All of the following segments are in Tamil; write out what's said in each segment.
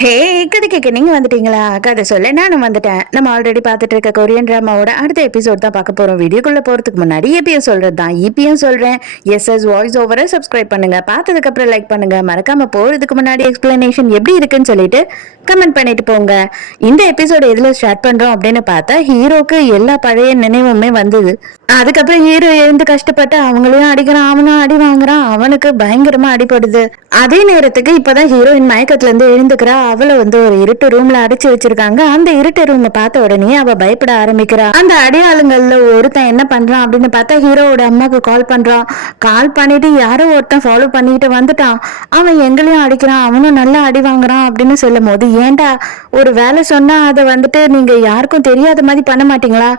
ஹே, கதை கேட்க நீங்க வந்துட்டீங்களா? கதை சொல்ல நானும் வந்துட்டேன். நம்ம ஆல்ரெடி பார்த்துட்டு இருக்க கொரியன் டிராமாவோட அடுத்த எபிசோட் தான் பார்க்க போறோம். வீடியோக்குள்ள போறதுக்கு முன்னாடி எப்பயும் சொல்றது தான் இப்பயும் சொல்றேன். எஸ்எஸ் வாய்ஸ் ஓவரை சப்ஸ்கிரைப் பண்ணுங்க. பார்த்ததுக்கு அப்புறம் லைக் பண்ணுங்க. மறக்காம போறதுக்கு முன்னாடி எக்ஸ்பிளனேஷன் எப்படி இருக்குன்னு சொல்லிட்டு கமெண்ட் பண்ணிட்டு போங்க. இந்த எபிசோட் எதுல ஸ்டார்ட் பண்றோம் அப்படின்னு பார்த்தா ஹீரோக்கு எல்லா பழைய நினைவுமே வந்தது. அதுக்கப்புறம் ஹீரோ எழுந்து கஷ்டப்பட்டு அவங்களையும் அடிக்கிறான், அவனும் அடி வாங்குறான். அவனுக்கு பயங்கரமா அடிபடுது. அதே நேரத்துக்கு இப்பதான் ஹீரோயின் மயக்கத்துல இருந்து எழுந்துக்கிறா. அவளை ஒரு இருட்டு ரூம்ல அடைச்சு வச்சிருக்காங்க. அந்த இருட்டு ரூமை பார்த்த உடனே அவ பயப்பட ஆரம்பிக்கிறா. அந்த அடையாளங்கள்ல ஒருத்தன் என்ன பண்றான் அப்படின்னு பார்த்தா ஹீரோவோட அம்மாக்கு கால் பண்றான். கால் பண்ணிட்டு யாரோ ஒருத்தன் ஃபாலோ பண்ணிட்டு வந்துட்டான். அவன் எங்களையும் அடிக்கிறான், அவனும் நல்லா அடி வாங்குறான் அப்படின்னு சொல்லும் போது, ஏண்டா ஒரு வேலை சொன்னா அதை நீங்க யாருக்கும் தெரியாத மாதிரி பண்ண மாட்டீங்களா?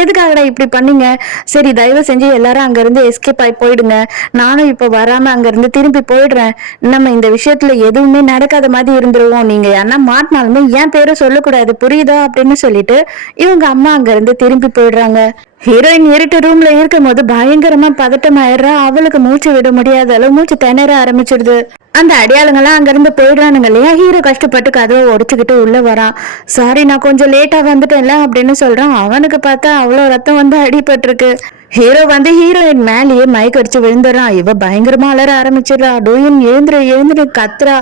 எதுக்காகடா இப்படி பண்ணீங்க? சரி, தயவு செஞ்சு எல்லாரும் அங்க இருந்து எஸ்கேப் ஆகி போயிடுங்க. நானும் இப்ப வராம அங்க இருந்து திரும்பி போயிடுறேன். நம்ம இந்த விஷயத்துல எதுவுமே நடக்காத மாதிரி இருந்துருவோம். நீங்க யாருன்னா மாட்டினாலுமே என் பேரை சொல்லக்கூடாது, புரியுதா அப்படின்னு சொல்லிட்டு இவங்க அம்மா அங்க இருந்து திரும்பி போயிடுறாங்க. ஹீரோயின் இருட்டு ரூம்ல இருக்கும் போது பயங்கரமா பதட்டம் ஆயிடுறா. அவளுக்கு மூச்சு விட முடியாத அளவு மூச்சு திணற ஆரம்பிச்சிடுது. அந்த அடையாளங்கள்லாம் அங்க இருந்து போயிடுறானுங்க இல்லையா? ஹீரோ கஷ்டப்பட்டு கதவை உடைச்சுக்கிட்டு உள்ள வரான். சாரி, நான் கொஞ்சம் லேட்டா வந்துட்டேன்ல அப்படின்னு சொல்றான். அவனுக்கு பார்த்தா அவ்வளவு ரத்தம் அடிபட்டிருக்கு. ஹீரோ ஹீரோயின் மேலேயே மயக்கடிச்சு விழுந்துடுறான். இவ பயங்கரமா அலற ஆரம்பிச்சிடறா. டூயின் எழுந்துரு எழுந்துரு கத்துறா.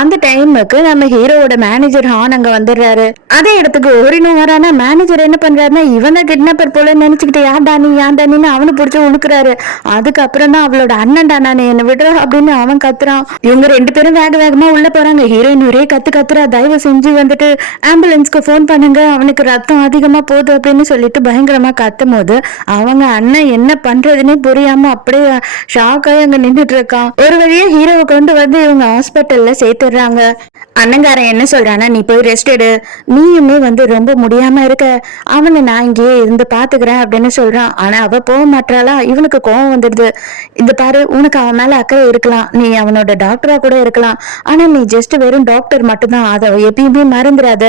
அந்த டைமுக்கு நம்ம ஹீரோவோட மேனேஜர் ஹான் அங்க வந்துடுறாரு. அதே இடத்துக்கு ஓரினும் வரானா. மேனேஜர் என்ன பண்றாருன்னா, இவனை கிட்னாப்பர் போல நினைச்சுக்கிட்டு யாண்டானின்னு அவனு பிடிச்சி உழுக்குறாரு. அதுக்கப்புறம் தான் அவளோட அண்ணன்டா நான் என்ன விடுற அப்படின்னு அவன் கத்துறான். இவங்க ரெண்டு பேரும் வேக வேகமா உள்ள போறாங்க. ஹீரோயின் ஒரே கத்துறா. தயவு செஞ்சு ஆம்புலன்ஸ்க்கு போன் பண்ணுங்க, அவனுக்கு ரத்தம் அதிகமா போகுது அப்படின்னு சொல்லிட்டு பயங்கரமா கத்தும் போது அவங்க அண்ணன் என்ன பண்றதுன்னே புரியாம அப்படியே ஷாக் ஆகி அங்க நின்றுட்டு இருக்கான். ஒரு வழியா ஹீரோவை கொண்டு இவங்க ஹாஸ்பிட்டல்ல சேர்த்துடுறாங்க. அண்ணங்காரன் என்ன சொல்றானா, நீ போய் ரெஸ்ட் எடு, நீயுமே ரொம்ப முடியாம இருக்க, அவனை நான் இங்கேயே இருந்து பாத்துக்கிறேன் அப்படின்னு சொல்றான். ஆனா அவ போக மாட்டாளா. இவனுக்கு கோவம் வந்துடுது. இந்த பாரு, உனக்கு அவன் மேல அக்கறை இருக்கலாம், நீ அவனோட டாக்டரா கூட இருக்கலாம், ஆனா நீ ஜஸ்ட் வெறும் டாக்டர் மட்டும்தான், அதை எப்பயுமே மறந்துடாத.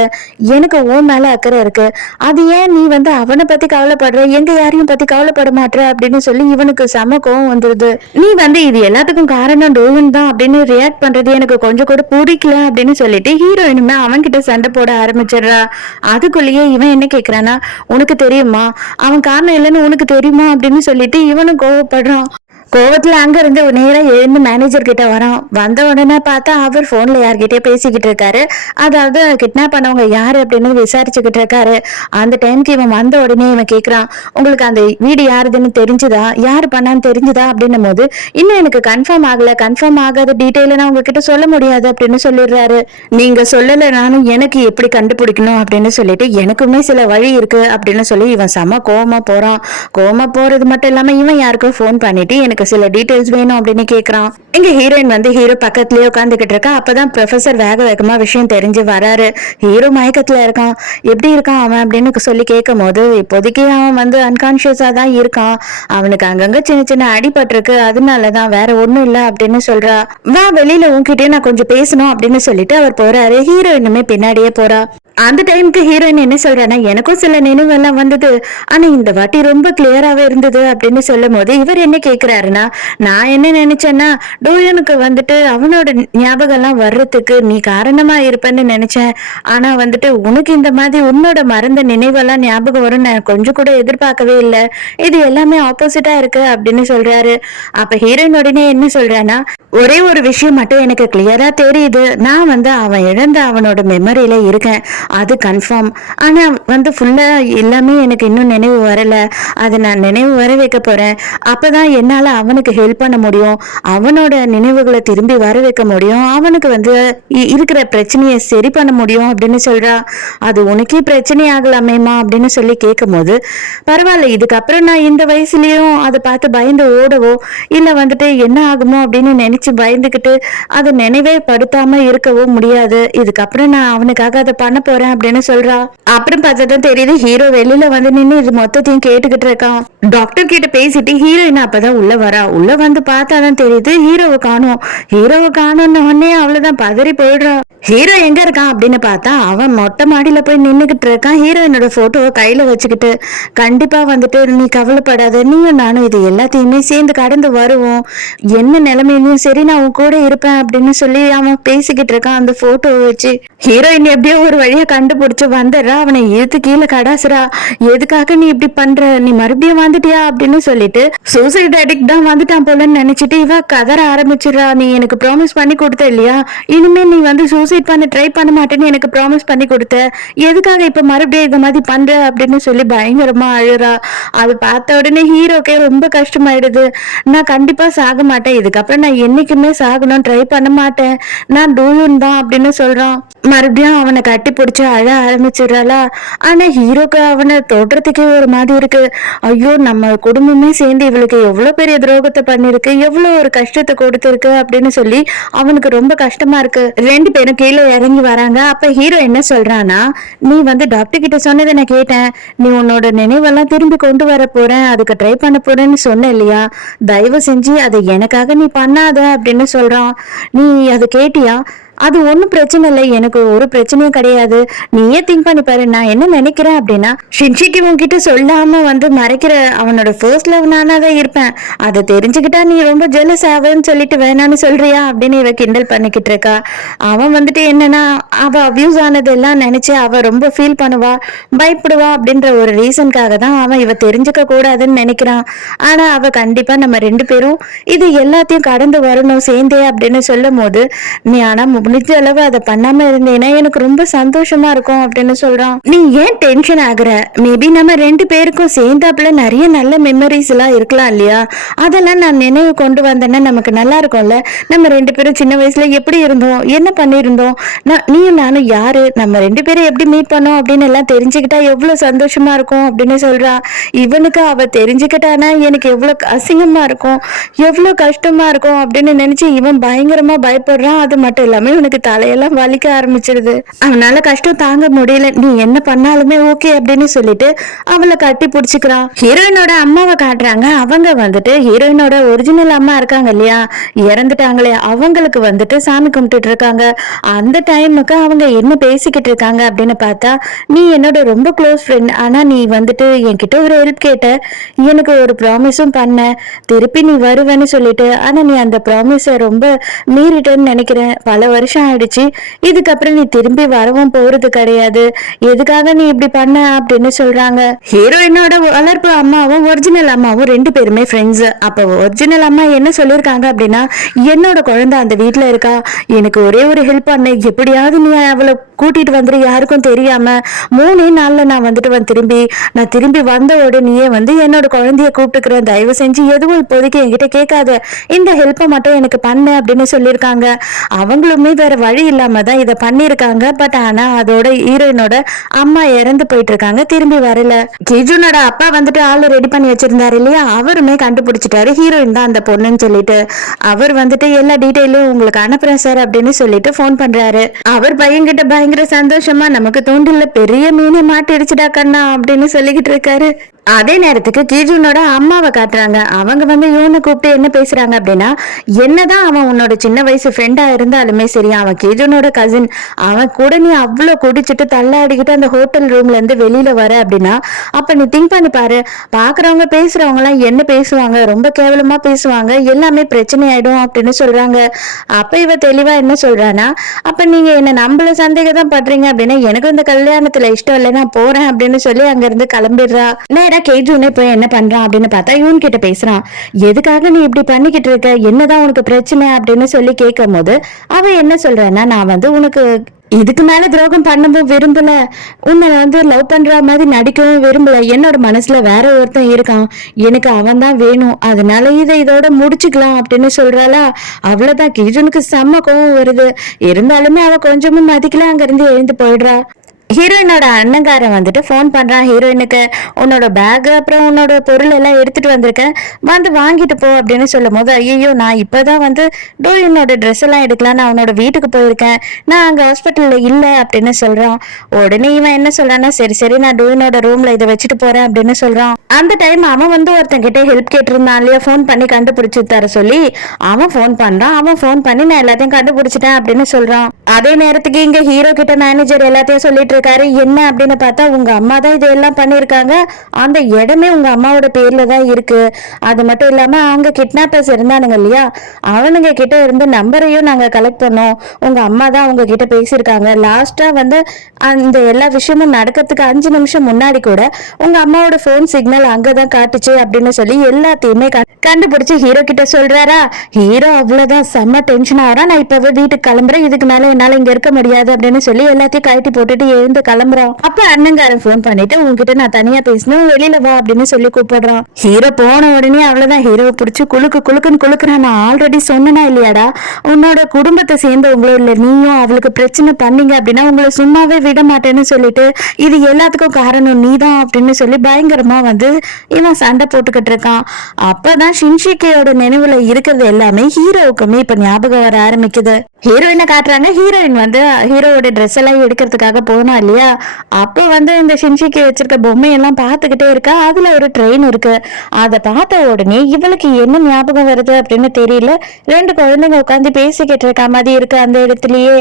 எனக்கு உன் மேல அக்கறை இருக்கு, அது ஏன் நீ அவனை பத்தி கவலைப்படுற, எங்க யாரையும் பத்தி கவலைப்பட மாட்டேற அப்படின்னு சொல்லி இவனுக்கு செம கோவம் வந்துருது. நீ இது எல்லாத்துக்கும் காரணம் டோவன் தான் அப்படின்னு ரியாக்ட் பண்றது எனக்கு கொஞ்சம் கூட பிடிக்கல அப்படின்னு சொல்லிட்டு ஹீரோயினுமே அவன் கிட்ட சண்டை போட ஆரம்பிச்சிடுறா. அதுக்குள்ளேயே இவன் என்ன கேக்குறானா, உனக்கு தெரியுமா அவன் காரணம் இல்லைன்னு உனக்கு தெரியுமா அப்படின்னு சொல்லிட்டு இவனும் கோவப்படுறான். கோவத்துல அங்க இருந்து நேரா எழுந்து மேனேஜர் கிட்ட வரான். வந்த உடனே பார்த்தா அவர் போன்ல யார்கிட்டயே பேசிக்கிட்டு இருக்காரு. அதாவது கிட்னாப் பண்ணவங்க யாரு அப்படின்னு விசாரிச்சுக்கிட்டு இருக்காரு. அந்த டைமுக்கு இவன் வந்த உடனே இவன் கேக்குறான், உங்களுக்கு அந்த வீடு யாருதுன்னு தெரிஞ்சுதா, யாரு பண்ணான்னு தெரிஞ்சுதா அப்படின்னும் போது, இன்னும் எனக்கு கன்ஃபார்ம் ஆகல, கன்ஃபார்ம் ஆகாத டீட்டெயில நான் உங்ககிட்ட சொல்ல முடியாது அப்படின்னு சொல்லிடுறாரு. நீங்க சொல்லலைனாலும் எனக்கு எப்படி கண்டுபிடிக்கணும் அப்படின்னு சொல்லிட்டு எனக்குமே சில வழி இருக்கு அப்படின்னு சொல்லி இவன் செம கோவமா போறான். கோவமா போறது மட்டும் இல்லாம இவன் யாருக்கும் போன் பண்ணிட்டு எனக்கு சில டீடைல்ஸ் வேணும் அப்படின்னு கேக்குறான். எங்க ஹீரோயின் ஹீரோ பக்கத்துலயே உட்காந்துக்கிட்டு இருக்கா. அப்பதான் ப்ரொஃபசர் வேக வேகமா விஷயம் தெரிஞ்சு வராரு. ஹீரோ மயக்கத்துல இருக்கான். எப்படி இருக்கான் அவன் அப்படின்னு சொல்லி கேட்கும் போது, இப்போதைக்கு அவன் அன்கான்சியஸா தான் இருக்கான், அவனுக்கு அங்கங்க சின்ன சின்ன அடிபட்டிருக்கு, அதனாலதான், வேற ஒண்ணும் இல்ல அப்படின்னு சொல்றா. வா வெளியில உன்கிட்டயே நான் கொஞ்சம் பேசணும் அப்படின்னு சொல்லிட்டு அவர் போறாரு. ஹீரோயினுமே பின்னாடியே போறா. அந்த டைமுக்கு ஹீரோயின் என்ன சொல்றானா, எனக்கும் சில நினைவெல்லாம் வந்தது, ஆனா இந்த வாட்டி ரொம்ப கிளியராவே இருந்தது அப்படின்னு சொல்லும் போது இவர் என்ன கேக்குறாருன்னா, நான் என்ன நினைச்சேன்னா, டோயனுக்கு அவனோட ஞாபகம் எல்லாம் வர்றதுக்கு நீ காரணமா இருப்பேன்னு நினைச்சேன், ஆனா உனக்கு இந்த மாதிரி உன்னோட மறந்த நினைவெல்லாம் ஞாபகம் வரும் நான் கொஞ்சம் கூட எதிர்பார்க்கவே இல்லை, இது எல்லாமே ஆப்போசிட்டா இருக்கு அப்படின்னு சொல்றாரு. அப்ப ஹீரோயின் உடனே என்ன சொல்றானா, ஒரே ஒரு விஷயம் மட்டும் எனக்கு கிளியரா தெரியுது, நான் அவன் இழந்த அவனோட மெமரியில இருக்கேன், அது கன்ஃபார்ம், ஆனா ஃபுல்லா எல்லாமே எனக்கு இன்னும் நினைவு வரல, அதை நான் நினைவு வர வைக்க போறேன், அப்பதான் என்னால அவனுக்கு ஹெல்ப் பண்ண முடியும், அவனோட நினைவுகளை திரும்பி வர வைக்க முடியும், அவனுக்கு இருக்கிற பிரச்சனையை சரி பண்ண முடியும் அப்படின்னு சொல்றா. அது உனக்கே பிரச்சனை ஆகலாமேமா அப்படின்னு சொல்லி கேட்கும் போது, பரவாயில்ல, இதுக்கப்புறம் நான் இந்த வயசுலயும் அதை பார்த்து பயந்து ஓடவோ இல்ல என்ன ஆகுமோ அப்படின்னு நினைச்சு பயந்துகிட்டு அதை நினைவே படுத்தாம இருக்கவும் முடியாது, இதுக்கப்புறம் நான் அவனுக்காக அதை பண்ண போறேன் அப்படின்னு சொல்றா. அப்புறம் பார்த்தாதான் தெரியுது ஹீரோ வெளியில வந்து நின்று இது மொத்தத்தையும் கேட்டுக்கிட்டு இருக்கான். டாக்டர் கிட்ட பேசிட்டு ஹீரோயின் அப்பதான் உள்ள வரா. உள்ள வந்து பார்த்தாதான் தெரியுது ஹீரோவை காணோம்னு உடனே அவ்வளவுதான் பதறி போயிடுறா. ஹீரோ எங்க இருக்கான் அப்படின்னு பார்த்தா அவன் மொட்டை மாடியில போய் நின்னுகிட்டு இருக்கான் ஹீரோயினோட போட்டோவை கையில வச்சுக்கிட்டு. கண்டிப்பா வந்துட்டு நீ கவலைப்படாத, நீயும் நானும் இது எல்லாத்தையுமே சேர்ந்து கடந்து வருவோம், என்ன நிலைமையிலும் சரி நான் உன் கூட இருப்பேன் அப்படின்னு சொல்லி அவன் பேசிக்கிட்டு இருக்கான் அந்த போட்டோவை வச்சு. ஹீரோயின் எப்படியோ ஒரு வழியா கண்டுபிடிச்சு வந்துடுறா. அவனை இழுத்து கீழே கடாசுறா. எதுக்காக நீ இப்படி பண்ற, நீ மறுபடியும் வந்துட்டியா அப்படின்னு சொல்லிட்டு சூசைட் அடிக்ட் தான் வந்துட்டான் போலன்னு நினைச்சிட்டு இவ கதற ஆரம்பிச்சிடறா. நீ எனக்கு ப்ராமிஸ் பண்ணி கொடுத்த இல்லையா, இனிமே நீ வந்து சூசைட் பண்ண ட்ரை பண்ண மாட்டேன்னு எனக்கு ப்ராமிஸ் பண்ணி கொடுத்த, எதுக்காக இப்ப மறுபடியும் இந்த மாதிரி பண்ற அப்படின்னு சொல்லி பயங்கரமா அழுறா. அது பார்த்த உடனே ஹீரோக்கே ரொம்ப கஷ்டமாயிடுது. நான் கண்டிப்பா சாக மாட்டேன், இதுக்கப்புறம் நான் என்னைக்குமே சாகணும் ட்ரை பண்ண மாட்டேன், நான் டூயூன் தான் அப்படின்னு சொல்றான். மறுபடியும் அவனை கட்டி பிடிச்சு அழ ஆரம்பிச்சிடறாளா. ஆனா ஹீரோக்கு அவனை தோற்றத்துக்கே ஒரு மாதிரி இருக்கு. ஐயோ, நம்ம குடும்பமே சேர்ந்து இவளுக்கு எவ்வளவு பெரிய துரோகத்தை பண்ணிருக்கு, எவ்வளவு ஒரு கஷ்டத்தை கொடுத்துருக்கு அப்படின்னு சொல்லி அவனுக்கு ரொம்ப கஷ்டமா இருக்கு. ரெண்டு பேரும் கீழே இறங்கி வராங்க. அப்ப ஹீரோ என்ன சொல்றானா, நீ வந்து டாக்டர் கிட்ட சொன்னதை நான் கேட்டேன், நீ உன்னோட நினைவெல்லாம் திரும்பி கொண்டு வர போறேன், அதுக்கு ட்ரை பண்ண போறேன்னு சொன்ன இல்லையா, தயவு செஞ்சு அதை எனக்காக நீ பண்ணாத அப்படின்னு சொல்றான். நீ அதை கேட்டியா? அது ஒன்றும் பிரச்சனை இல்லை, எனக்கு ஒரு பிரச்சனையும் கிடையாது, நீயே திங்க் பண்ணி பாரு. நான் என்ன நினைக்கிறேன் அப்படின்னா, ஷின்ஷிக்கு உன்கிட்ட சொல்லாம வந்து மறைக்கிற அவனோட ஃபர்ஸ்ட் லவ் நானா தான் இருப்பேன், அதை தெரிஞ்சுக்கிட்டா நீ ரொம்ப ஜெலஸ் ஆவன்னு சொல்லிட்டு வேணான்னு சொல்றியா அப்படின்னு இவ கிண்டல் பண்ணிக்கிட்டு இருக்கா. அவன் வந்துட்டு என்னன்னா, அவ அபியூஸ் ஆனதெல்லாம் நினைச்சு அவ ரொம்ப ஃபீல் பண்ணுவா, பயப்படுவா அப்படின்ற ஒரு ரீசனுக்காக தான் அவன் இவ தெரிஞ்சுக்க கூடாதுன்னு நினைக்கிறான். ஆனா அவ கண்டிப்பா நம்ம ரெண்டு பேரும் இது எல்லாத்தையும் கடந்து வரணும் சேர்ந்தே அப்படின்னு சொல்லும் போது, நீ ஆனா முடிஞ்ச அளவு அதை பண்ணாம இருந்தேன்னா எனக்கு ரொம்ப சந்தோஷமா இருக்கும் அப்படின்னு சொல்றான். நீ ஏன் டென்ஷன் ஆகுற, மேபி நம்ம ரெண்டு பேருக்கும் சேர்ந்தாப்புல நிறைய நல்ல மெமரிஸ் எல்லாம் இருக்கலாம் இல்லையா, அதெல்லாம் நான் நினைவு கொண்டு வந்தேன்னா நமக்கு நல்லா இருக்கும்ல. நம்ம ரெண்டு பேரும் சின்ன வயசுல எப்படி இருந்தோம், என்ன பண்ணிருந்தோம், நீயும் நானும் யாரு, நம்ம ரெண்டு பேரும் எப்படி மீட் பண்ணோம் அப்படின்னு எல்லாம் தெரிஞ்சுக்கிட்டா எவ்வளவு சந்தோஷமா இருக்கும் அப்படின்னு சொல்றா. இவனுக்கு அவ தெரிஞ்சுக்கிட்டானா எனக்கு எவ்வளவு அசிங்கமா இருக்கும், எவ்வளவு கஷ்டமா இருக்கும் அப்படின்னு நினைச்சு இவன் பயங்கரமா பயப்படுறான். அது மட்டும் இல்லாம உனக்கு தலையெல்லாம் வலிக்க ஆரம்பிச்சிருது. அவனால கஷ்டம் தாங்க முடியல. நீ என்ன பண்ணாலுமே ஓகே அப்படின்னு சொல்லிட்டு அவளை கட்டி பிடிச்சுக்கிறான். ஹீரோயினோட அம்மாவை காட்டுறாங்க. அவங்க வந்துட்டு ஹீரோயினோட ஒரிஜினல் அம்மா இருக்காங்க இல்லையா, இறந்துட்டாங்களே, அவங்களுக்கு வந்துட்டு சாமி கும்பிட்டுட்டு இருக்காங்க. அந்த டைமுக்கு அவங்க என்ன பேசிக்கிட்டு இருக்காங்க அப்படின்னு பார்த்தா, நீ என்னோட ரொம்ப க்ளோஸ் ஃப்ரெண்ட், ஆனா நீ வந்துட்டு என்கிட்ட ஒரு ஹெல்ப் கேட்ட, எனக்கு ஒரு ப்ராமிஸும் பண்ண, திருப்பி நீ வருவேன்னு சொல்லிட்டு, ஆனா நீ அந்த ப்ராமிஸை ரொம்ப மீறிட்டேன்னு நினைக்கிறேன், பல வருஷம் ஆயிடுச்சு, இதுக்கப்புறம் நீ திரும்பி வரவும் போறது கிடையாது, எதுக்காக நீ இப்படி பண்ண அப்படின்னு சொல்றாங்க. ஹீரோயினோட வளர்ப்பு அம்மாவும் ஒரிஜினல் அம்மாவும் ரெண்டு பேருமே ஃப்ரெண்ட்ஸ். அப்ப ஒரிஜினல் அம்மா என்ன சொல்லியிருக்காங்க அப்படின்னா, என்னோட குழந்தை அந்த வீட்டுல இருக்கா, எனக்கு ஒரே ஒரு ஹெல்ப் பண்ண, எப்படியாவது நீ அவளை கூட்டிட்டு வந்துரு, யாருக்கும் தெரியாம 3 நாள்ல நான் வந்துட்டு நான் திரும்பி வந்த உடனேயே வந்து என்னோட குழந்தைய கூப்பிட்டுக்கிறேன், தயவு செஞ்சு எதுவும் இப்போதைக்கு என்கிட்ட கேட்காத, இந்த ஹெல்ப்பை மட்டும் எனக்கு பண்ணு அப்படின்னு சொல்லியிருக்காங்க. அவங்களுமே வேற வழி இல்லாம தான் இதை பண்ணிருக்காங்க. பட் ஆனா அதோட ஹீரோயினோட அம்மா இறந்து போயிட்டு இருக்காங்க, திரும்பி வரல. கிஜுனோட அப்பா வந்துட்டு ஆளு ரெடி பண்ணி வச்சிருந்தாரு இல்லையா, அவருமே கண்டுபிடிச்சிட்டாரு ஹீரோயின் தான் அந்த பொண்ணுன்னு சொல்லிட்டு. அவர் வந்துட்டு எல்லா டீட்டெயிலும் உங்களுக்கு அனுப்புறேன் சார் அப்படின்னு சொல்லிட்டு போன் பண்றாரு. அவர் பையன்கிட்ட பயங்கர சந்தோஷமா, நமக்கு தூண்டில்ல பெரிய மீனை மாட்டிடுச்சுடா கண்ணா அப்படின்னு சொல்லிக்கிட்டு இருக்காரு. அதே நேரத்துக்கு கீஜுனோட அம்மாவை காட்டுறாங்க. அவங்க வந்து இவனை கூப்பிட்டு என்ன பேசுறாங்க அப்படின்னா, என்னதான் அவன் உன்னோட சின்ன வயசு ஃப்ரெண்டா இருந்தாலுமே சரி, அவன் கீஜுனோட கசின், அவன் கூட நீ அவ்வளவு குடிச்சிட்டு தள்ளாடிக்கிட்டு அந்த ஹோட்டல் ரூம்ல இருந்து வெளியில வர அப்படின்னா, அப்ப நீ திங்க் பண்ணி பாரு, பாக்குறவங்க பேசுறவங்க எல்லாம் என்ன பேசுவாங்க, ரொம்ப கேவலமா பேசுவாங்க, எல்லாமே பிரச்சனை ஆயிடும் அப்படின்னு சொல்றாங்க. அப்ப இவ தெளிவா என்ன சொல்றானா, அப்ப நீங்க என்ன நம்மள சந்தேகம் தான் பண்றீங்க அப்படின்னா, எனக்கு இந்த கல்யாணத்துல இஷ்டம் இல்லை, நான் போறேன் அப்படின்னு சொல்லி அங்க இருந்து கிளம்பிடுறா. நேரா கேஜுனே போய் என்ன பண்றான் அப்படின்னு பார்த்தா இவன் கிட்ட பேசுறான். எதுக்காக நீ இப்படி பண்ணிக்கிட்டு இருக்க, என்னதான் உனக்கு பிரச்சனை அப்படின்னு சொல்லி கேட்கும் போது அவன் என்ன சொல்றான்னா, நான் வந்து உனக்கு இதுக்கு மேல துரோகம் பண்ணவும் விரும்பல, உன்னை வந்து லவ் பண்ற மாதிரி நடிக்கவும் விரும்பல, என்னோட மனசுல வேற ஒருத்தன் இருக்கான், எனக்கு அவன் தான் வேணும், அதனால இதோட முடிச்சுக்கலாம் அப்படின்னு சொல்றாளா. அவ்வளவுதான், கிஜுனுக்கு செம்ம கோவம் வருது. இருந்தாலுமே அவ கொஞ்சமும் மதிக்கல, அங்க இருந்து எழுந்து போயிடுறா. ஹீரோயினோட அண்ணங்காரன் வந்துட்டு ஃபோன் பண்றான் ஹீரோயினுக்கு. உன்னோட பேக் அப்புறம் உன்னோட பொருள் எல்லாம் எடுத்துட்டு வந்திருக்கேன், வந்து வாங்கிட்டு போ அப்படின்னு சொல்லும் போது, ஐயோ நான் இப்பதான் வந்து டோரினோட ட்ரெஸ் எல்லாம் எடுக்கலாம், நான் அவனோட வீட்டுக்கு போயிருக்கேன், நான் அங்க ஹாஸ்பிட்டல்ல இல்ல அப்படின்னு சொல்றான். உடனே இவன் என்ன சொல்றான்னா, சரி சரி நான் டோரினோட ரூம்ல இதை வச்சுட்டு போறேன் அப்படின்னு சொல்றான். அந்த டைம் அவன் வந்து ஒருத்தன் கிட்ட ஹெல்ப் கேட்டிருந்தான் இல்லையா, ஃபோன் பண்ணி கண்டுபிடிச்சு தர சொல்லி. அவன் ஃபோன் பண்றான். அவன் ஃபோன் பண்ணி நான் எல்லாத்தையும் கண்டுபிடிச்சிட்டேன் அப்படின்னு சொல்றான். அதே நேரத்துக்கு இங்க ஹீரோ கிட்ட மேனேஜர் எல்லாத்தையும் சொல்லிட்டு இருக்காரு. என்ன அப்படின்னு பார்த்தா, உங்க அம்மா தான் இதெல்லாம் பண்ணிருக்காங்க, அந்த இடமே உங்க அம்மாவோட பேர்ல தான் இருக்கு. அது மட்டும் இல்லாம அங்க கிட்னாப்பர்ஸ் இருந்தானுங்க இல்லையா, அவனுங்க கிட்ட இருந்து நம்பரையும் நாங்க கலெக்ட் பண்ணோம். உங்க அம்மா தான் அவங்க கிட்ட பேசியிருக்காங்க. லாஸ்டா வந்து அந்த எல்லா விஷயமும் நடக்கிறதுக்கு 5 நிமிஷம் முன்னாடி கூட உங்க அம்மாவோட போன் சிக்னல் அங்கதான் காட்டுச்சு அப்படின்னு சொல்லி எல்லாத்தையுமே கண்டுபிடிச்சு ஹீரோ கிட்ட சொல்றாரா. ஹீரோ அவ்வளவுதான் செம்ம டென்ஷன் ஆகிறா. நான் இப்பவே வீட்டுக்கு கிளம்புறேன், இதுக்கு மேல என்னால இங்க இருக்க முடியாது அப்படின்னு சொல்லி எல்லாத்தையும் கழட்டி போட்டுட்டு எழுந்து கிளம்புறான். அப்ப அண்ணங்காரன் போன் பண்ணிட்டு, உங்ககிட்ட நான் தனியா பேசணும், வெளியில வா அப்படின்னு சொல்லி கூப்பிடுறான். ஹீரோ போன உடனே அவ்வளவுதான் ஹீரோவை பிடிச்சி குலுக்குன்னு குலுக்குறான். நான் ஆல்ரெடி சொன்னா இல்லையாடா, உன்னோட குடும்பத்தை சேர்ந்தவங்களோ இல்ல நீயும் அவளுக்கு பிரச்சனை பண்ணீங்க அப்படின்னா உங்களை சும்மாவே விட மாட்டேன்னு சொல்லிட்டு, இது எல்லாத்துக்கும் காரணம் நீதான் அப்படின்னு சொல்லி பயங்கரமா வந்து இவன் சண்டை போட்டுக்கிட்டு இருக்கான். அப்பதான் ஷின்ஷிகேயோட நினைவுல இருக்கிறது எல்லாமே ஹீரோவுக்குமே இப்ப ஞாபகம் வர ஆரம்பிக்குது. ஹீரோயினை காட்டுறாங்க. ஹீரோயின் வந்து ஹீரோவோட ட்ரெஸ் எல்லாம் எடுக்கிறதுக்காக போனா இல்லையா, அப்ப வந்து இந்த ஷின்ஷிகே வச்சிருக்க பொம்மையெல்லாம் பார்த்துக்கிட்டே இருக்கா. அதுல ஒரு ட்ரெயின் இருக்கு. அதை பார்த்த உடனே இவளுக்கு என்ன ஞாபகம் வருது அப்படின்னு தெரியல. 2 குழந்தைங்க உட்காந்து பேசிக்கிட்டு இருக்க மாதிரி இருக்கு அந்த இடத்துலயே.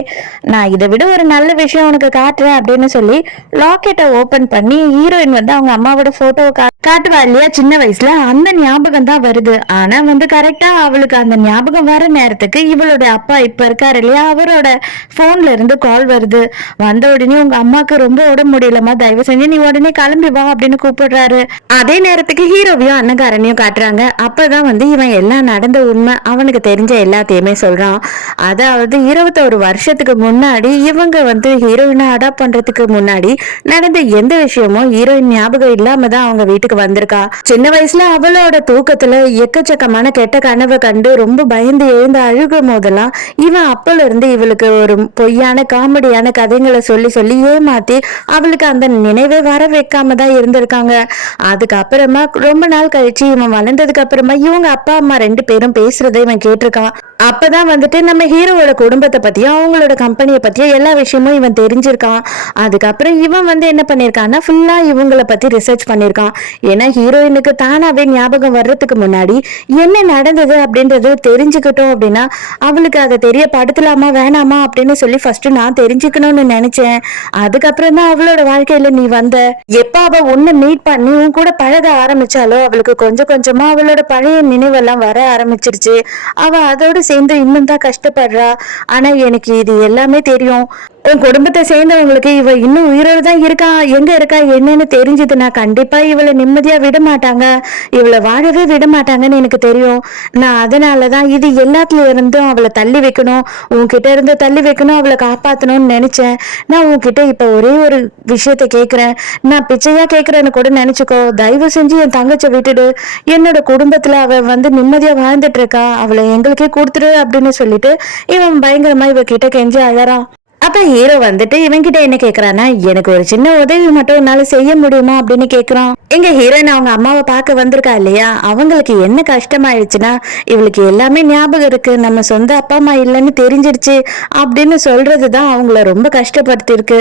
நான் இதை விட ஒரு நல்ல விஷயம் உனக்கு காட்டுறேன் அப்படின்னு சொல்லி லாக்கெட்டை ஓபன் பண்ணி ஹீரோயின் வந்து அவங்க அம்மாவோட போட்டோவை காட்டுவா இல்லையா சின்ன வயசுல, அந்த ஞாபகம் தான் வருது. ஆனா வந்து கரெக்டா அவளுக்கு அந்த ஞாபகம் வர நேரத்துக்கு இவளோட அப்பா இப்ப இருக்காரு இல்லையா, அவரோட போன்ல இருந்து கால் வருது. வந்த உடனே உங்க அம்மாக்கு ரொம்ப உடம்பு முடியலமா, தயவு செஞ்சு நீ உடனே கிளம்பி வா அப்படின்னு கூப்பிடுறாரு. அதே நேரத்துக்கு ஹீரோவையும் அண்ணங்காரனையும் காட்டுறாங்க. அப்பதான் வந்து இவன் எல்லாம் நடந்த உண்மை அவனுக்கு தெரிஞ்ச எல்லாத்தையுமே சொல்றான். அதாவது 21 வருஷத்துக்கு முன்னாடி இவங்க வந்து ஹீரோயினை அடாப்ட் பண்றதுக்கு முன்னாடி நடந்த எந்த விஷயமும் ஹீரோயின் ஞாபகம் இல்லாம தான் அவங்க வீட்டுக்கு வந்திருக்கா. சின்ன வயசுல அவளோட தூக்கத்துல எக்கச்சக்கமான கெட்ட கனவை கண்டு ரொம்ப பயந்து எழுந்து அழுகும் போதெல்லாம் இவன் அப்பல இருந்து இவளுக்கு ஒரு பொய்யான காமெடியான கதைகளை சொல்லி சொல்லி ஏமாத்தி அவளுக்கு அந்த நினைவை வர வைக்காம தான் இருந்திருக்காங்க. அதுக்கப்புறமா ரொம்ப நாள் கழிச்சு இவன் வளர்ந்ததுக்கு அப்புறமா இவங்க அப்பா அம்மா 2 பேரும் பேசுறதை இவன் கேட்டிருக்கான். அப்பதான் வந்துட்டு நம்ம ஹீரோவோட குடும்பத்தை பத்தியும் அவங்களோட கம்பெனியை பத்தியும் எல்லா விஷயமும் இவன் தெரிஞ்சிருக்கான். அதுக்கப்புறம் இவன் வந்து என்ன பண்ணிருக்கான்னா ஃபுல்லா இவங்களை பத்தி ரிசர்ச் பண்ணிருக்கான். ஏன்னா ஹீரோயினுக்கு தானாவே ஞாபகம் வர்றதுக்கு முன்னாடி என்ன நடந்தது அப்படின்றது தெரிஞ்சுக்கிட்டோம் அப்படின்னா அவளுக்கு அதை தெரியப்படுத்தலாமா வேணாமா அப்படின்னு சொல்லி ஃபர்ஸ்ட் நான் தெரிஞ்சுக்கணும்னு நினைச்சேன். அதுக்கப்புறம் தான் அவளோட வாழ்க்கையில நீ வந்த. எப்ப அவ உன்னை மீட் பண்ணி உன் கூட பழக ஆரம்பிச்சாலோ அவளுக்கு கொஞ்சம் கொஞ்சமா அவளோட பழைய நினைவெல்லாம் வர ஆரம்பிச்சிருச்சு. அவ அதோட சேர்ந்து இன்னும் தான் கஷ்டப்படுறா. ஆனா எனக்கு இது எல்லாமே தெரியும். உன் குடும்பத்தை சேர்ந்தவங்களுக்கு இவ இன்னும் உயிரோடு தான் இருக்கா, எங்க இருக்கா என்னன்னு தெரிஞ்சதுன்னா கண்டிப்பா இவளை நிம்மதியா விட மாட்டாங்க, இவளை வாழவே விட மாட்டாங்கன்னு எனக்கு தெரியும். நான் அதனாலதான் இது எல்லாத்துல இருந்தும் அவளை தள்ளி வைக்கணும், உன்கிட்ட இருந்து தள்ளி வைக்கணும், அவளை காப்பாத்தணும்னு நினைச்சேன். நான் உன்கிட்ட இப்ப ஒரே ஒரு விஷயத்த கேக்குறேன், நான் பிச்சையா கேக்குறேன்னு கூட நினைச்சுக்கோ, தயவு செஞ்சு என் தங்கச்சை விட்டுடு, என்னோட குடும்பத்துல அவ வந்து நிம்மதியா வாழ்ந்துட்டு இருக்கா, அவளை எங்களுக்கே கொடுத்துடு அப்படின்னு சொல்லிட்டு இவன் பயங்கரமா இவ கிட்ட கெஞ்சி அழறான். அப்ப ஹீரோ வந்துட்டு இவன்கிட்ட என்ன கேக்குறான்னா, எனக்கு ஒரு சின்ன உதவி மட்டும் என்னால செய்ய முடியுமா அப்படின்னு கேக்குறான். எங்க ஹீரோயின் அவங்க அம்மாவை பார்க்க வந்திருக்கா இல்லையா, அவங்களுக்கு என்ன கஷ்டமாயிடுச்சுன்னா இவளுக்கு எல்லாமே ஞாபகம் இருக்கு, நம்ம சொந்த அப்பா அம்மா இல்லைன்னு தெரிஞ்சிருச்சு அப்படின்னு சொல்றதுதான் அவங்கள ரொம்ப கஷ்டப்படுத்திருக்கு.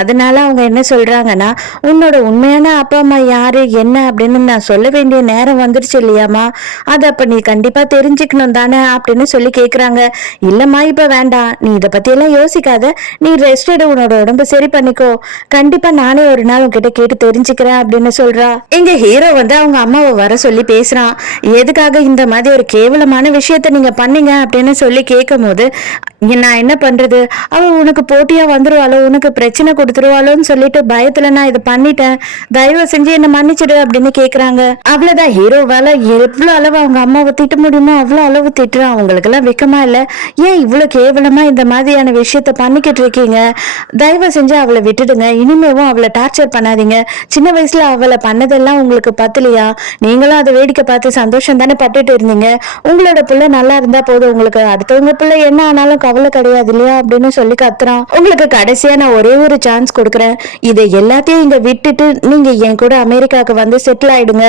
அதனால அவங்க என்ன சொல்றாங்கன்னா, உன்னோட உண்மையான அப்பா அம்மா யாரு என்ன அப்படின்னு நான் சொல்ல வேண்டிய நேரம் வந்துருச்சு இல்லையாமா, அது அப்ப நீ கண்டிப்பா தெரிஞ்சுக்கணும் தானே அப்படின்னு சொல்லி கேக்குறாங்க. இல்லம்மா இப்ப வேண்டாம், நீ இதை பத்தி எல்லாம் யோசிக்காத, நீ ரெஸ்ட் எடு, உன்னோட உடம்பு சரி பண்ணிக்கோ, கண்டிப்பா நானே ஒரு நாள் உன்கிட்ட கேட்டு தெரிஞ்சுக்கிறேன் அப்படின்னு சொல்றா. எங்க ஹீரோ வந்து அவங்க அம்மாவை வர சொல்லி பேசுறான். எதுக்காக இந்த மாதிரி ஒரு கேவலமான விஷயத்த நீங்க பண்ணீங்க அப்படின்னு சொல்லி கேட்கும் போது, நான் என்ன பண்றது, அவ உனக்கு போட்டியா வந்துருவாளோ, உனக்கு பிரச்சனை கொடுத்துருவாளோன்னு சொல்லிட்டு பயத்துல நான் இதை பண்ணிட்டேன், தயவு செஞ்சு என்ன மன்னிச்சிடு அப்படின்னு கேக்குறாங்க. அவ்வளவுதான், ஹீரோவால எவ்வளவு அளவு அவங்க அம்மாவை திட்ட முடியுமோ அவ்வளவு அளவு திட்டுறான். அவங்களுக்கு எல்லாம் வெக்கமா இல்ல, ஏன் இவ்வளவு கேவலமா இந்த மாதிரியான விஷயத்த பண்ணிக்க பண்ணிக்கிட்டு இருக்கீங்க? தயவு செஞ்சு அவளை விட்டுடுங்க. இனிமேவும் அவளை டார்ச்சர் பண்ணாதீங்க. சின்ன வயசுல அவளை பண்ணதெல்லாம் உங்களுக்கு பத்தலையா? நீங்களும் அதை வேடிக்கை பார்த்து சந்தோஷம் தானே பட்டுட்டு இருந்தீங்க. உங்களோட பிள்ளை நல்லா இருந்தா போதும், உங்களுக்கு அடுத்தவங்க பிள்ளை என்ன ஆனாலும் கவலை கிடையாது இல்லையா அப்படின்னு சொல்லி கத்துறான். உங்களுக்கு கடைசியா நான் ஒரே ஒரு சான்ஸ் கொடுக்குறேன். இதை எல்லாத்தையும் இங்க விட்டுட்டு நீங்க என் கூட அமெரிக்காவுக்கு வந்து செட்டில் ஆயிடுங்க.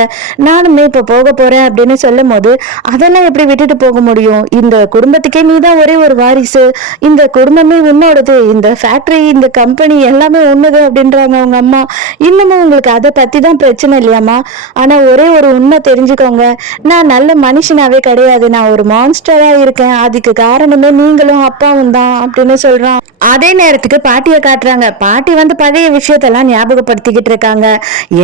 நானுமே இப்ப போக போறேன் அப்படின்னு சொல்லும் போது, அதெல்லாம் எப்படி விட்டுட்டு போக முடியும்? இந்த குடும்பத்துக்கே நீ தான் ஒரே ஒரு வாரிசு. இந்த குடும்பமே உன்னோடது. இந்த ஃபேக்டரி, இந்த கம்பெனி எல்லாமே ஒண்ணுது அப்படின்றாங்க அவங்க அம்மா. இன்னமும் உங்களுக்கு அதை பத்தி தான் பிரச்சனை இல்லையாமா? ஆனா ஒரே ஒரு உண்மை தெரிஞ்சுக்கோங்க, நான் நல்ல மனுஷனாவே கிடையாது. நான் ஒரு மான்ஸ்டரா இருக்கேன். அதுக்கு காரணமே நீங்களும் அப்பாவும் தான் அப்படின்னு சொல்றான். அதே நேரத்துக்கு பாட்டியை காட்டுறாங்க. பாட்டி வந்து பழைய விஷயத்தெல்லாம் ஞாபகப்படுத்திக்கிட்டு இருக்காங்க.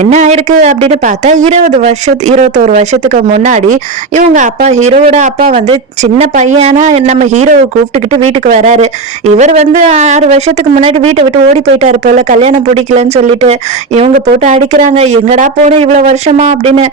என்ன ஆயிருக்கு அப்படின்னு பார்த்தா 21 வருஷத்துக்கு முன்னாடி இவங்க அப்பா, ஹீரோவோட அப்பா வந்து சின்ன பையனா நம்ம ஹீரோவை கூப்பிட்டுக்கிட்டு வீட்டுக்கு வராரு. இவர் வந்து 6 வருஷத்துக்கு முன்னாடி வீட்டை விட்டு ஓடி போயிட்டாரு போல, கல்யாணம் பிடிக்கலன்னு சொல்லிட்டு. இவங்க போட்டு அடிக்கிறாங்க, எங்கடா போன இவ்வளவு வருஷமா அப்படின்னு.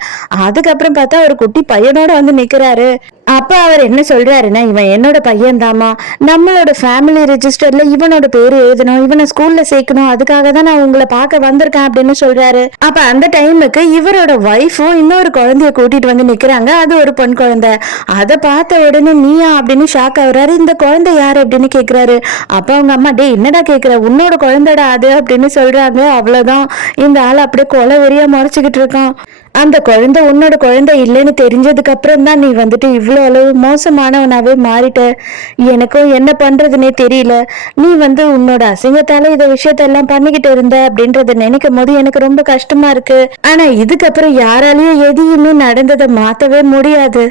அதுக்கப்புறம் பார்த்தா ஒரு குட்டி பையனோட வந்து நிக்கிறாரு. அப்ப அவர் என்ன சொல்றாருன்னா, இவன் என்னோட பையன் தாமா, நம்மளோட ஃபேமிலி ரெஜிஸ்டர்ல இவனோட பேரு எழுதணும், இவனை ஸ்கூல்ல சேர்க்கணும், அதுக்காக தான் நான் உங்களை பார்க்க வந்திருக்கேன் அப்படின்னு சொல்றாரு. அப்ப அந்த டைமுக்கு இவரோட ஒய்ஃபும் இன்னொரு குழந்தைய கூட்டிட்டு வந்து நிக்கிறாங்க. அது ஒரு பொன் குழந்தை. அதை பார்த்த உடனே நீயா அப்படின்னு ஷாக் ஆகுறாரு. இந்த குழந்தை யாரு அப்படின்னு கேக்குறாரு. அப்ப அவங்க அம்மா, டே என்னடா கேக்குற, உன்னோட குழந்தைடா அது அப்படின்னு சொல்றாங்க. அவ்வளவுதான், இந்த ஆள் அப்படியே கொலை வெறியா முறைச்சுக்கிட்டு இருக்கான். அந்த குழந்தை உன்னோட குழந்தை இல்லைன்னு தெரிஞ்சதுக்கு அப்புறம் தான் நீ வந்துட்டு இவ்வளோ அளவு மோசமானவனாவே மாறிட்ட. எனக்கும் என்ன பண்றதுன்னே தெரியல. நீ வந்து உன்னோட அசிங்கத்தால இந்த விஷயத்தெல்லாம் பண்ணிக்கிட்டு இருந்த அப்படின்றத நினைக்கும் போது எனக்கு ரொம்ப கஷ்டமா இருக்கு. ஆனா இதுக்கப்புறம் யாராலையும் எதையுமே நடந்ததை மாத்தவே முடியாது.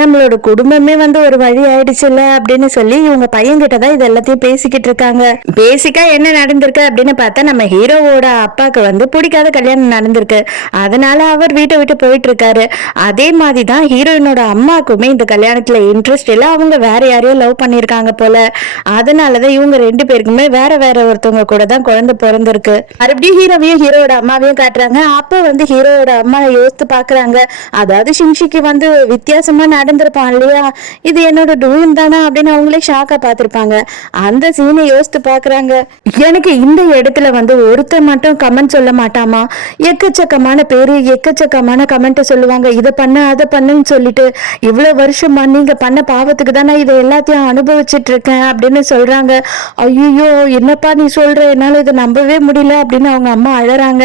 நம்மளோட குடும்பமே வந்து ஒரு வழி ஆயிடுச்சுல்ல அப்படின்னு சொல்லி இவங்க பையன்கிட்ட தான் இது எல்லாத்தையும் பேசிக்கிட்டு இருக்காங்க. பேசிக்கா என்ன நடந்திருக்கு அப்படின்னு பார்த்தா, நம்ம ஹீரோவோட அப்பாவுக்கு வந்து பிடிக்காத கல்யாணம் நடந்திருக்கு. அதனால அவர் வீட்டை விட்டு போயிட்டு இருக்காரு. அதே மாதிரிதான் ஹீரோயினோட அம்மாக்குமே இந்த கல்யாணத்துல இன்ட்ரெஸ்ட் இல்ல. அவங்க வேற யாரையோ லவ் பண்ணிருக்காங்க போல. அதனாலதான் இவங்க 2 பேருக்குமே வேற வேற ஒருத்தவங்க கூட தான் குழந்தை பிறந்திருக்கு. மறுபடியும் ஹீரோவையும் ஹீரோட அம்மாவையும் காட்டுறாங்க. அப்ப வந்து ஹீரோட அம்மா யோசித்து பாக்குறாங்க, அதாவது ஷின்ஷிக்கு வந்து வித்தியாசமா நடந்திருப்பான் இல்லையா, இது என்னோட டூயின் தானா அப்படின்னு அவங்களே ஷாக்கா பாத்திருப்பாங்க. அந்த சீனை யோசித்து பாக்குறாங்க. எனக்கு இந்த இடத்துல வந்து ஒருத்தர் மட்டும் கமெண்ட் சொல்ல மாட்டாமா, எக்கச்சக்கமான பேரு எக்கச்சக்கமான கமெண்ட் சொல்லுவாங்க, இதை பண்ண அதை பண்ணுன்னு சொல்லிட்டு. இவ்வளவு வருஷமா நீங்க பண்ண பாவத்துக்கு தான் நான் இதை எல்லாத்தையும் அனுபவிச்சுட்டு இருக்கேன் அப்படின்னு சொல்றாங்க. ஐயோ என்னப்பா நீ சொல்ற, என்னால இதை நம்பவே முடியல அப்படின்னு அவங்க அம்மா அழறாங்க.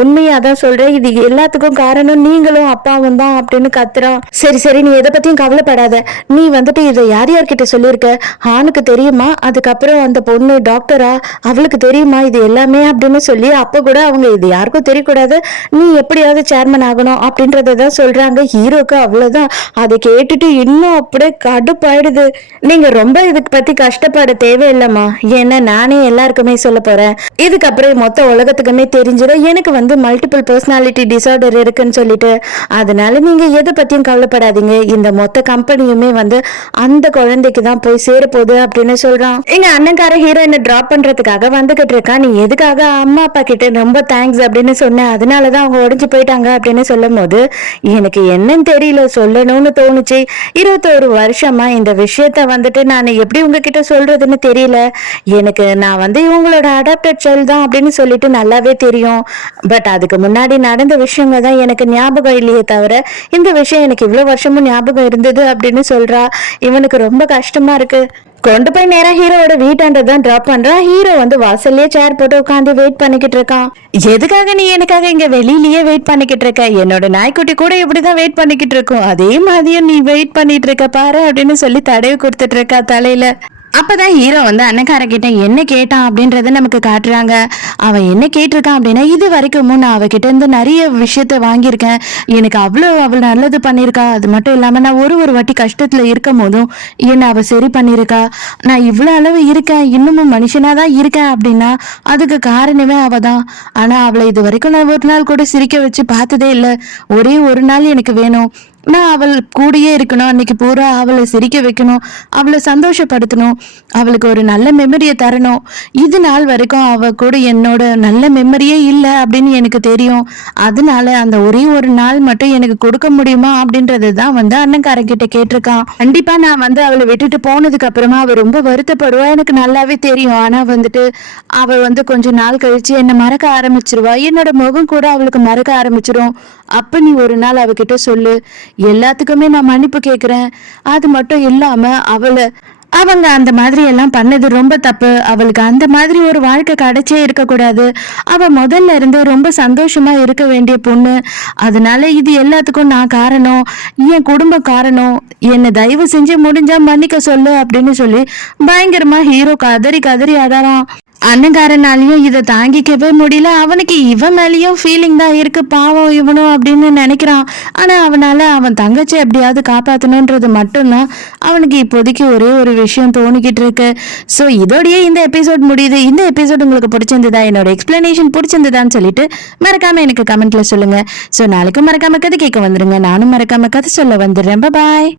உண்மையா தான் சொல்றேன், இது எல்லாத்துக்கும் காரணம் நீங்களும் அப்பாவும் தான் அப்படின்னு கத்துறான். சரி சரி, நீ எதை பத்தியும் கவலைப்படாத. நீ வந்துட்டு இதை யார் யார்கிட்ட சொல்லியிருக்க? ஹானுக்கு தெரியுமா? அதுக்கப்புறம் அந்த பொண்ணு டாக்டரா, அவளுக்கு தெரியுமா இது எல்லாமே அப்படின்னு சொல்லி அப்ப கூட அவங்க இது யாருக்கும் தெரியக்கூடாது, நீ எப்படியாவது சேர்மன் ஆகணும் அப்படின்றதான் சொல்றாங்க. ஹீரோக்கு அவ்வளவுதான். அதை கேட்டுட்டு இன்னும் அப்படியே கடுப்பாயிடுது. நீங்க ரொம்ப இதுக்கு பத்தி கஷ்டப்பட தேவையில்லம்மா, ஏன்னா நானே எல்லாருக்குமே சொல்ல போறேன். இதுக்கப்புறம் மொத்த உலகத்துக்குமே தெரிஞ்சிடும் எனக்கு வந்து மல்டிபிள் பர்சனாலிட்டி டிசார்டர் இருக்குன்னு சொல்லிட்டு. அதனால நீங்க எதை பத்தியும் கவலைப்படாதீங்க. இந்த மொத்த கம்பெனியுமே வந்து அந்த குழந்தைக்கு தான் போய் சேர போகுது அப்படின்னு சொல்றான். எங்க அண்ணன்கார ஹீரோயினை டிராப் பண்றதுக்காக வந்துகிட்டு இருக்கான். நீ எதுக்காக அம்மா அப்பா கிட்ட ரொம்ப தேங்க்ஸ் அப்படின்னு சொன்ன, அதனாலதான் அவங்க உடஞ்சு போயிட்டாங்க அப்படின்னு சொல்லும் போது எனக்கு என்னன்னு தெரியல, சொல்லணும்னு தோணுச்சு. 21 வருஷமா இந்த விஷயத்த வந்துட்டு நான் எப்படி உங்ககிட்ட சொல்றதுன்னு தெரியல. எனக்கு நான் வந்து இவங்களோட அடாப்டட் சைல்டு தான் அப்படின்னு சொல்லிட்டு நல்லாவே தெரியும். பட் அதுக்கு முன்னாடி நடந்த விஷயங்க தான் எனக்கு ஞாபகம் இல்லையே தவிர இந்த விஷயம் எனக்கு இவ்வளவு வருஷமும் ஞாபகம் இருந்தது அப்படின்னு சொல்றா. இவனுக்கு ரொம்ப கஷ்டமா இருக்கு. கொண்டு போய் நேரா ஹீரோட வீட்டாண்டதான் டிராப் பண்றான். ஹீரோ வந்து வாசல்லே சேர் போட்டு உட்காந்து வெயிட் பண்ணிக்கிட்டு இருக்கான். எதுக்காக நீ எனக்காக இங்க வெளியிலயே வெயிட் பண்ணிக்கிட்டு இருக்க? என்னோட நாய்க்குட்டி கூட இப்படிதான் வெயிட் பண்ணிக்கிட்டு இருக்கும், அதே மாதிரியும் நீ வெயிட் பண்ணிட்டு இருக்க பாரு அப்படின்னு சொல்லி தடவி கொடுத்துட்டு இருக்கா தலையில. அப்பதான் ஹீரோ வந்து அண்ணக்காரங்கிட்ட என்ன கேட்டான் அப்படின்றத நமக்கு காட்டுறாங்க. அவன் என்ன கேட்டிருக்கான் அப்படின்னா, இது வரைக்கும் நான் அவகிட்ட இருந்து நிறைய விஷயத்த வாங்கியிருக்கேன், எனக்கு அவள் நல்லது பண்ணியிருக்கா, அது மட்டும் இல்லாம நான் ஒரு வாட்டி கஷ்டத்துல இருக்கும் போதும் என்ன அவ சரி பண்ணியிருக்கா, நான் இவ்வளவு அளவு இருக்கேன், இன்னமும் மனுஷனாதான் இருக்கேன் அப்படின்னா அதுக்கு காரணமே அவதான். ஆனா அவளை இது வரைக்கும் நான் ஒரு நாள் கூட சிரிக்க வச்சு பார்த்ததே இல்லை. ஒரே ஒரு நாள் எனக்கு வேணும், நான் அவள் கூடயே இருக்கணும், அன்னைக்கு பூரா அவளை சிரிக்க வைக்கணும், அவளை சந்தோஷப்படுத்தணும், அவளுக்கு ஒரு நல்ல மெமரியை தரணும். இது நாள் வரைக்கும் அவ கூட என்னோட நல்ல மெமரியே இல்லை அப்படின்னு எனக்கு தெரியும். அதனால அந்த ஒரே ஒரு நாள் மட்டும் எனக்கு கொடுக்க முடியுமா அப்படின்றது தான் அண்ணன்காரங்கிட்ட கேட்டிருக்கான். கண்டிப்பா நான் அவளை விட்டுட்டு போனதுக்கு அப்புறமா அவ ரொம்ப வருத்தப்படுவா, எனக்கு நல்லாவே தெரியும். ஆனா அவ கொஞ்ச நாள் கழிச்சு என்னை மறக்க ஆரம்பிச்சிருவா, என்னோட முகம் கூட அவளுக்கு மறக்க ஆரம்பிச்சிரும். அப்ப நீ ஒரு நாள் அவகிட்ட சொல்லு, எல்லாத்துக்குமே நான் மன்னிப்பு கேட்கிறேன், அது மட்டும் இல்லாம அவங்க அந்த மாதிரி எல்லாம் பண்ணது ரொம்ப தப்பு, அவளுக்கு அந்த மாதிரி ஒரு வாழ்க்கை கிடைச்சே இருக்கக்கூடாது, அவ முதல்ல இருந்து ரொம்ப சந்தோஷமா இருக்க வேண்டிய பொண்ணு, அதனால இது எல்லாத்துக்கும் நான் காரணம், என் குடும்பம் காரணம், என்னை தயவு செஞ்சு முடிஞ்சா மன்னிக்க சொல்லு அப்படின்னு சொல்லி பயங்கரமா ஹீரோ கதறி கதறி அழறான். அண்ணங்காரனாலையும் இதை தாங்கிக்கவே முடியல. அவனுக்கு இவன் மேலேயும் ஃபீலிங் தான் இருக்கு, பாவம் இவனும் அப்படின்னு நினைக்கிறான். ஆனா அவன் தங்கச்சி எப்படியாவது காப்பாற்றணுன்றது மட்டும்தான் அவனுக்கு இப்போதைக்கு ஒரே ஒரு விஷயம் தோணிக்கிட்டு இருக்கு. ஸோ இதோடய இந்த எபிசோட் முடியுது. இந்த எபிசோட் உங்களுக்கு பிடிச்சிருந்ததா, என்னோட எக்ஸ்பிளனேஷன் பிடிச்சிருந்ததான்னு சொல்லிட்டு மறக்காம எனக்கு கமெண்ட்ல சொல்லுங்க. ஸோ நாளைக்கும் மறக்காம கதை கேட்க வந்துருங்க, நானும் மறக்காம கதை சொல்ல வந்துடுறேன். பாய்.